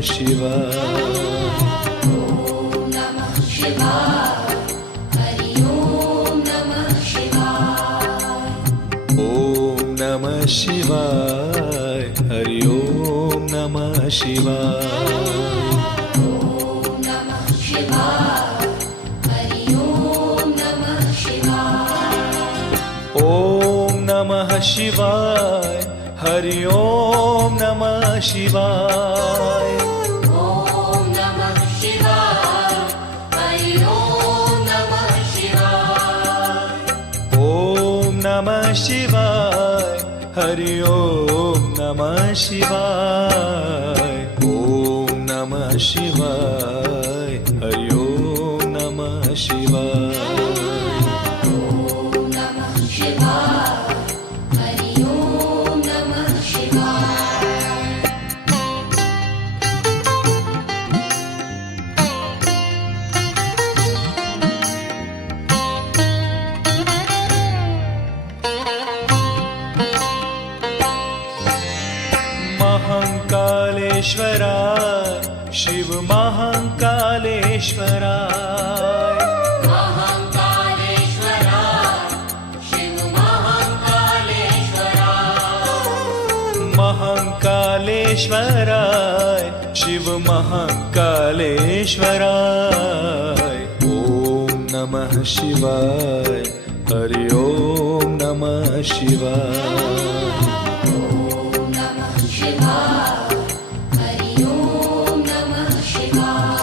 शिवाय। ॐ नमः शिवाय। हरि ॐ नमः शिवाय। ॐ नमः शिवाय। हरि ॐ नमः शिवाय। ॐ नमः शिवाय। हरि ॐ नमः शिवाय। ॐ नमः शिवाय। हरि ॐ नमः शिवाय। ॐ नमः शिवाय। हरि ॐ नमः शिवाय। ॐ नमः शिवाय। हरि ॐ नमः शिवाय। ॐ नमः शिवाय। हरि ॐ नमः शिवाय। ॐ नमः शिवाय। हरि ॐ नमः शिवाय। महाकालेश्वराय शिव महाकालेश्वराय। महाकालेश्वराय शिव महाकालेश्वराय। महाकालेश्वराय शिव महाकालेश्वराय। ॐ नमः शिवाय। हरि ॐ नमः शिवाय। ॐ नमः शिवाय। हरि ॐ नमः शिवाय।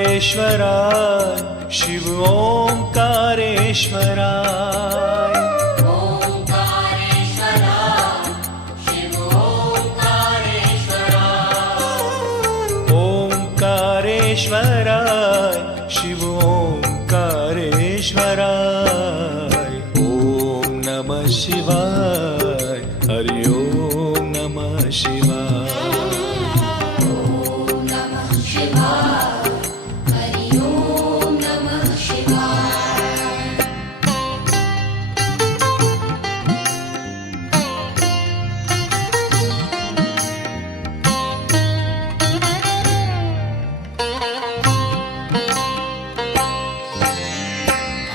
ओंकारेश्वराय शिव ओंकारेश्वराय। ओंकारेश्वराय शिव ओंकारेश्वराय। ओंकारेश्वराय शिव ओंकारेश्वराय। ॐ नमः शिवाय। हरि ॐ नमः शिवाय। ॐ नमः शिवाय। हरि ॐ नमः शिवाय।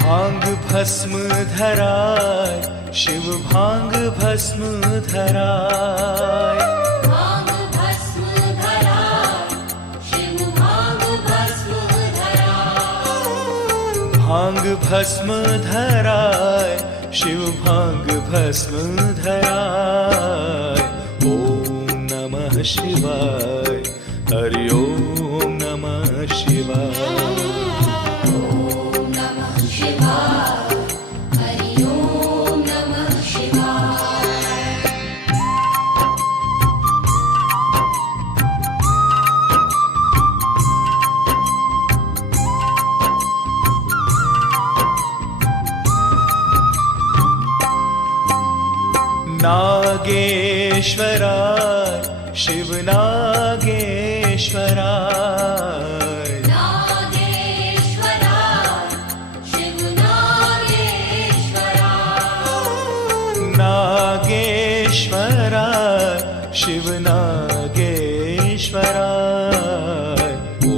भांग भस्म धराय शिव भांग भस्म धराय। भांग भस्म धराय शिव भांग भस्म धराय। भांग भस्म धराय शिव भांग भस्म धराय। ॐ नमः शिवाय। हरि ॐ नमः शिवाय। ॐ नमः शिवाय। हरि ॐ नमः शिवाय। नागेश्वराय शिव नागेश्वराय। नागेश्वराय शिव नागेश्वराय। नागेश्वराय शिव नागेश्वराय। ॐ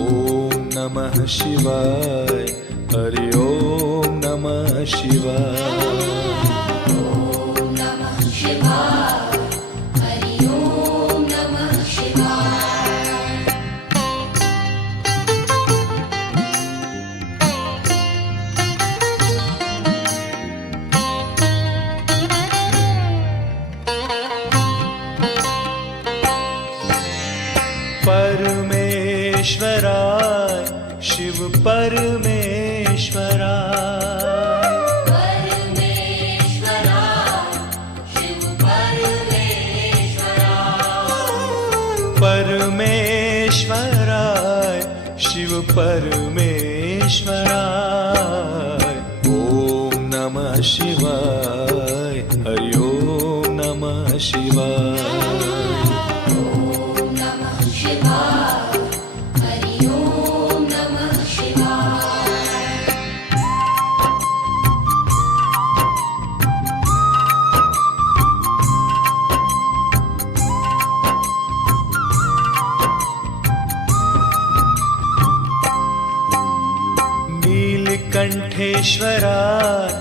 नमः शिवाय। हरि ॐ नमः शिवाय। ॐ नमः शिवाय। हरि ॐ नमः शिवाय। परमेश्वराय शिव परमेश्वराय। परमेश्वराय शिव परमेश्वराय। परमेश्वराय शिव परमेश्वराय। ॐ नमः शिवाय। हरि ॐ नमः शिवाय। ॐ नमः नीलकंठेश्वराय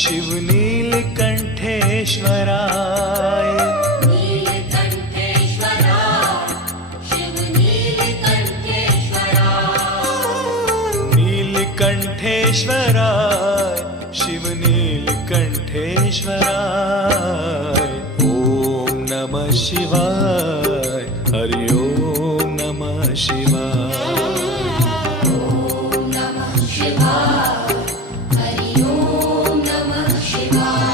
शिव नीलकंठेश्वराय नीलकंठेश्वराय शिव नीलकंठेश्वराय ओम नमः शिवाय हरि ओम नमः शिवाय ॐ नमः शिवाय हरि ॐ नमः शिवाय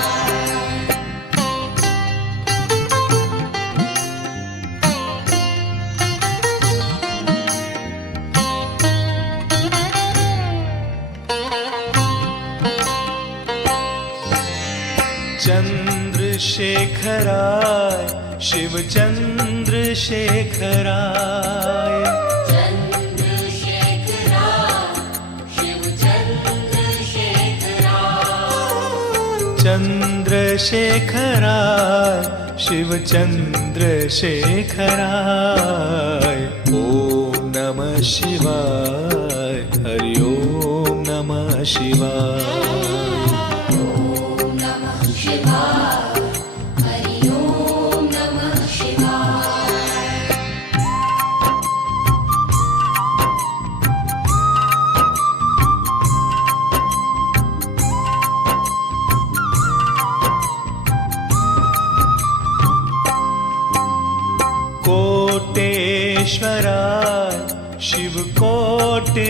चंद्रशेखराय शिव चंद्रशेखराय चंद्रशेखराय शिव चंद्रशेखराय ओम नमः शिवाय हरि ओम नमः शिवाय ॐ नमः शिवाय हरि ॐ नमः शिवाय कोटेश्वराय शिव कोटेश्वराय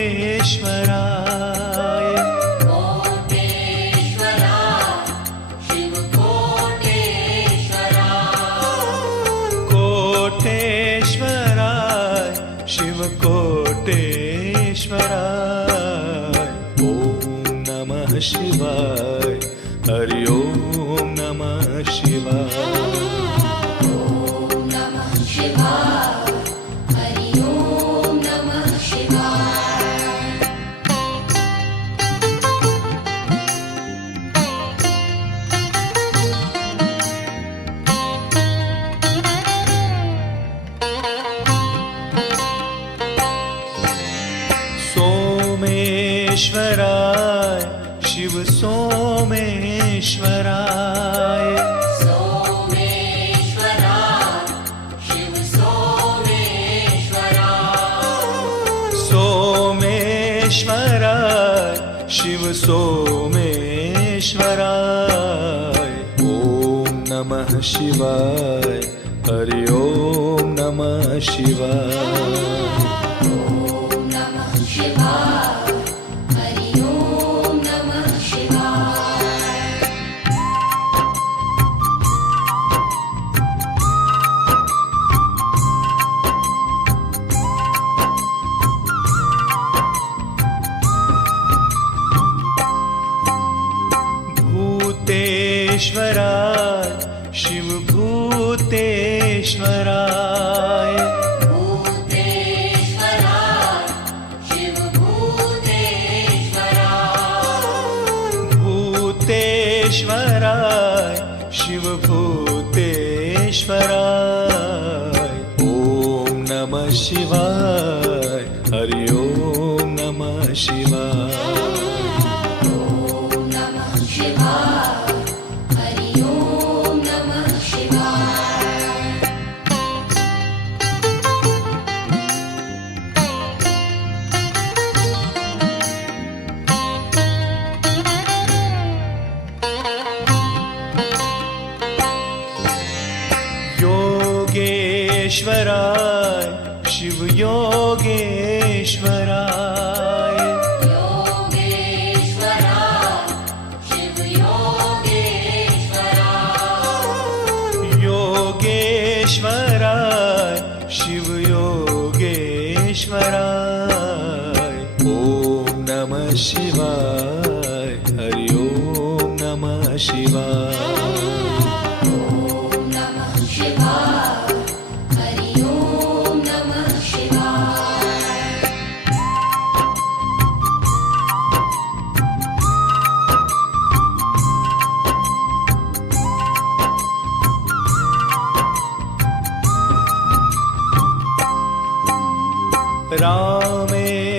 कोटेश्वराय शिव कोटेश्वराय ओम नमः शिवाय हरि ओम नमः शिवाय ॐ नमः शिवाय हरि ॐ नमः शिवाय सोमेश्वराय शिव सोमेश्वराय सोमेश्वराय शिव सोमेश्वराय ओम नमः शिवाय हरि ओम नमः शिवाय ॐ नमः शिवाय हरि ॐ नमः शिवाय भूतेश्वराय शिव भूतेश्वराय भूतेश्वराय शिव भूतेश्वराय ओम नमः शिवाय हरि ओम नमः शिवाय ॐ नमः शिवाय हरि ॐ नमः शिवाय योगेश्वराय शिव योगेश्वराय योगेश्वराय शिव योगेश्वराय ओम नमः शिवाय हरि ओम नमः शिवाय ॐ नमः शिवाय हरि ॐ नमः शिवाय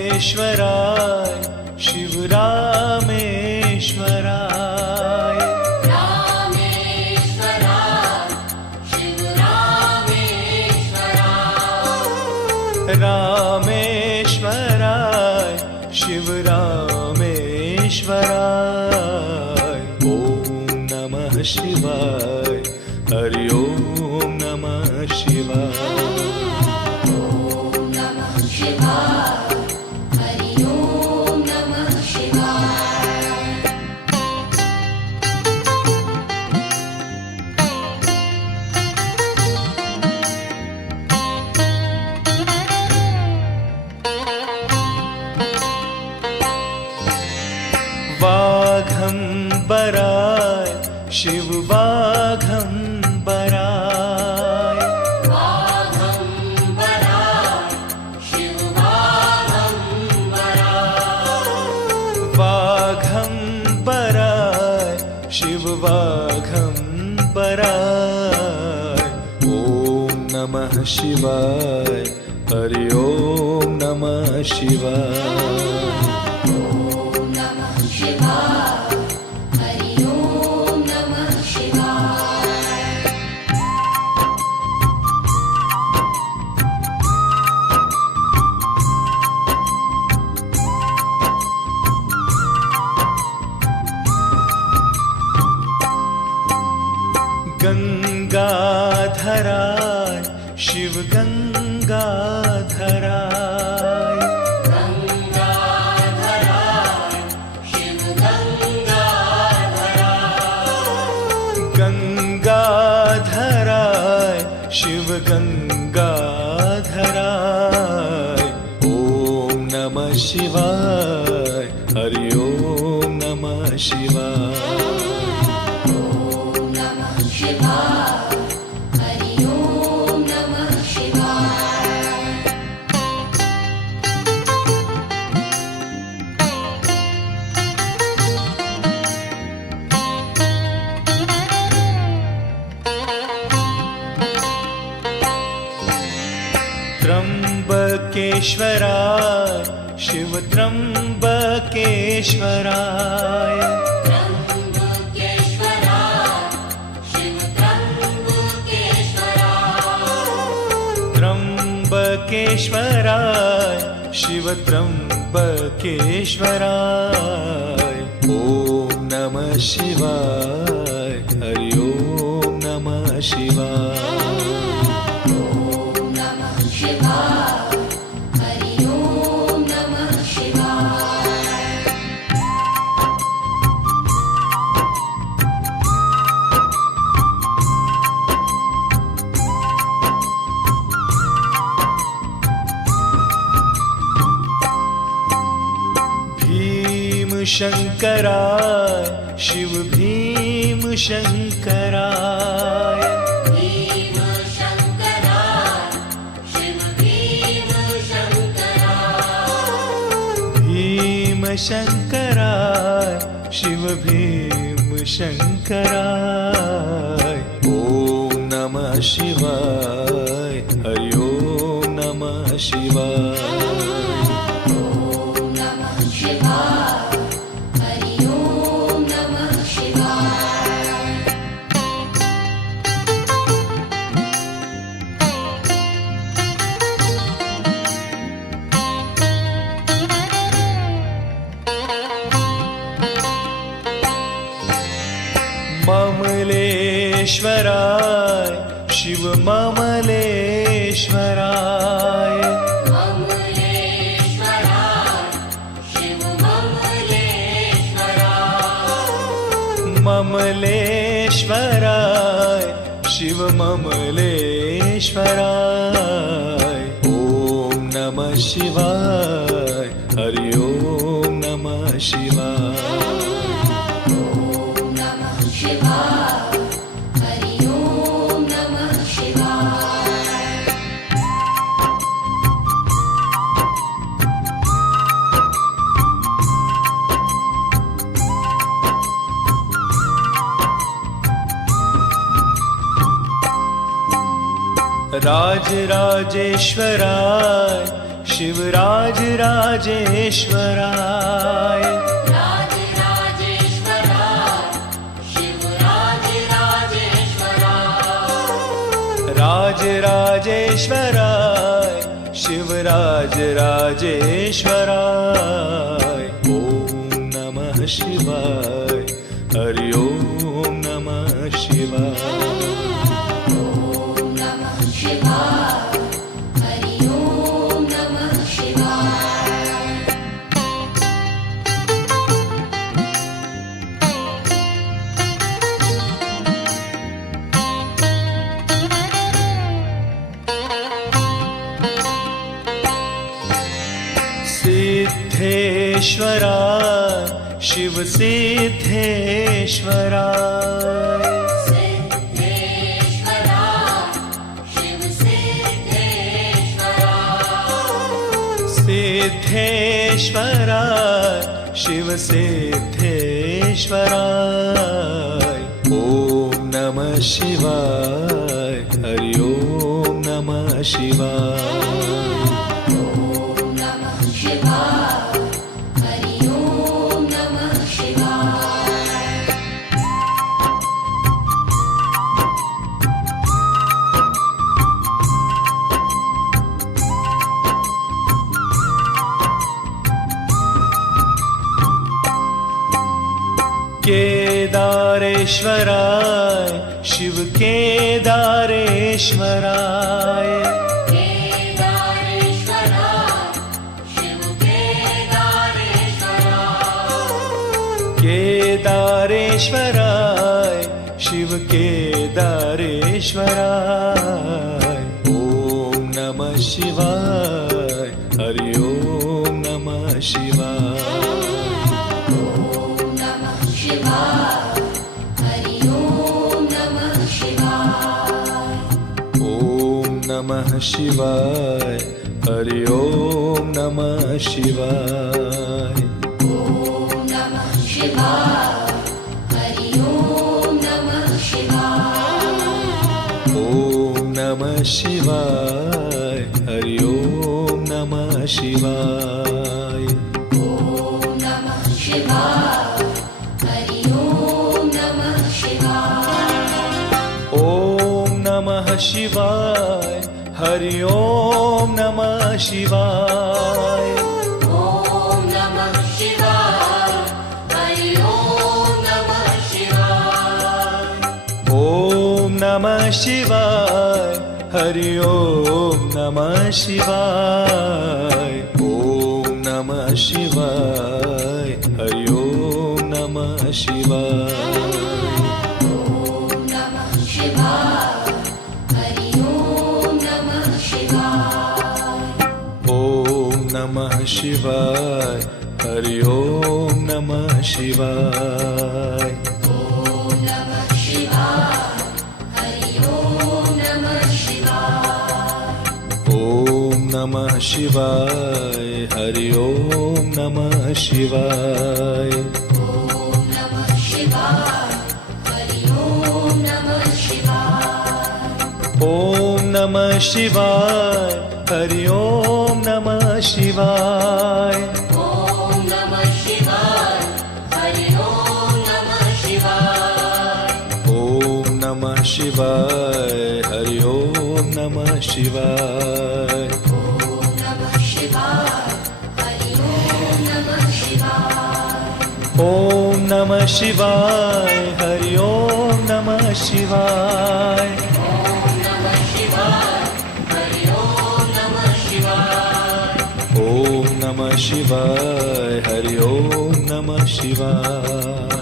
रामेश्वराय शिव रामेश्वराय रामेश्वराय शिव रामेश्वराय रामेश्वराय शिव रामेश्वराय ॐ नमः शिवाय हरि ओम नमः शिवाय ॐ नमः शिवाय हरि ओम नमः शिवाय वाघंबराय शिव वाघंबराय वाघंबराय शिव वाघंबराय वाघंबराय शिव वाघंबराय ॐ नमः शिवाय हरि ओम नमः शिवाय ॐ नमः शिवाय हरि ओम नमः शिवाय गंगाधराय शिव गंगाधराय गंगाधराय शिव गंगाधराय गंगाधराय शिव गंगाधराय ॐ नमः शिवाय हरि ओम नमः शिवाय ॐ नमः शिवाय हरि ओम नमः शिवाय त्र्यंबकेश्वराय शिव त्र्यंबकेश्वराय त्र्यंबकेश्वराय शिव त्र्यंबकेश्वराय त्र्यंबकेश्वराय शिव त्र्यंबकेश्वराय ॐ नमः शिवाय हरि ओम नमः शिवाय ॐ नमः शिवाय हरि ओम नमः शिवाय भीमशंकराय शिव भीमशंकराय भीमशंकराय शिव भीमशंकराय भीमशंकराय शिव भीमशंकराय ॐ नमः शिवाय हरि ओम नमः शिवाय ॐ नमः शिवाय हरि ओम नमः शिवाय ममलेश्वराय शिव ममलेश्वराय ममलेश्वराय शिव ममलेश्वराय ममलेश्वराय शिव ममलेश्वराय ॐ नमः शिवाय हरि ओम नमः शिवाय ॐ नमः शिवाय हरि ओम नमः शिवाय राजराजेश्वराय शिवराज राजेश्वराय राजराजेश्वराय शिवराज राजेश्वराय ओम नमः शिवाय हरि ओम नमः शिवाय ॐ नमः शिवाय हरि ॐ नमः शिवाय सिद्धेश्वराय शिव सिद्धेश्वराय सिद्धेश्वराय शिव सिद्धेश्वराय ओम नमः शिवाय हरि ओम नमः शिवाय ॐ नमः शिवाय हरि ॐ नमः शिवाय केदारेश्वराय शिव केदारेश्वराय केदारेश्वराय शिव केदारेश्वराय ओम नमः शिवाय हरि ओम नमः शिवाय ॐ नमः शिवाय हरि ॐ नमः शिवाय ओम नमः शिवाय हरि ओम नमः शिवाय ॐ नमः शिवाय हरि ॐ नमः शिवाय ओम नमः शिवाय हरि ओम नमः शिवाय ॐ नमः शिवाय हरि ॐ नमः शिवाय ओम नमः शिवाय हरि ओम नमः शिवाय ॐ नमः शिवाय हरि ॐ नमः शिवाय ओम नमः शिवाय हरि ओम नमः शिवाय ओम नमः शिवाय हरि ओम नमः शिवाय ॐ नमः शिवाय हरि ॐ नमः शिवाय ओम नमः शिवाय हरि ओम नमः शिवाय ॐ नमः शिवाय हरि ॐ नमः शिवाय ओम नमः शिवाय हरि ओम नमः शिवाय ॐ नमः शिवाय हरि ॐ नमः शिवाय ओम नमः शिवाय हरि ओम नमः शिवाय ॐ नमः शिवाय हरि ॐ नमः शिवाय ओम नमः शिवाय हरि ओम नमः शिवाय ॐ नमः शिवाय हरि ॐ नमः शिवाय ओम नमः शिवाय हरि ओम नमः शिवाय ॐ नमः शिवाय हरि ॐ नमः शिवाय ओम नमः शिवाय हरि ओम नमः शिवाय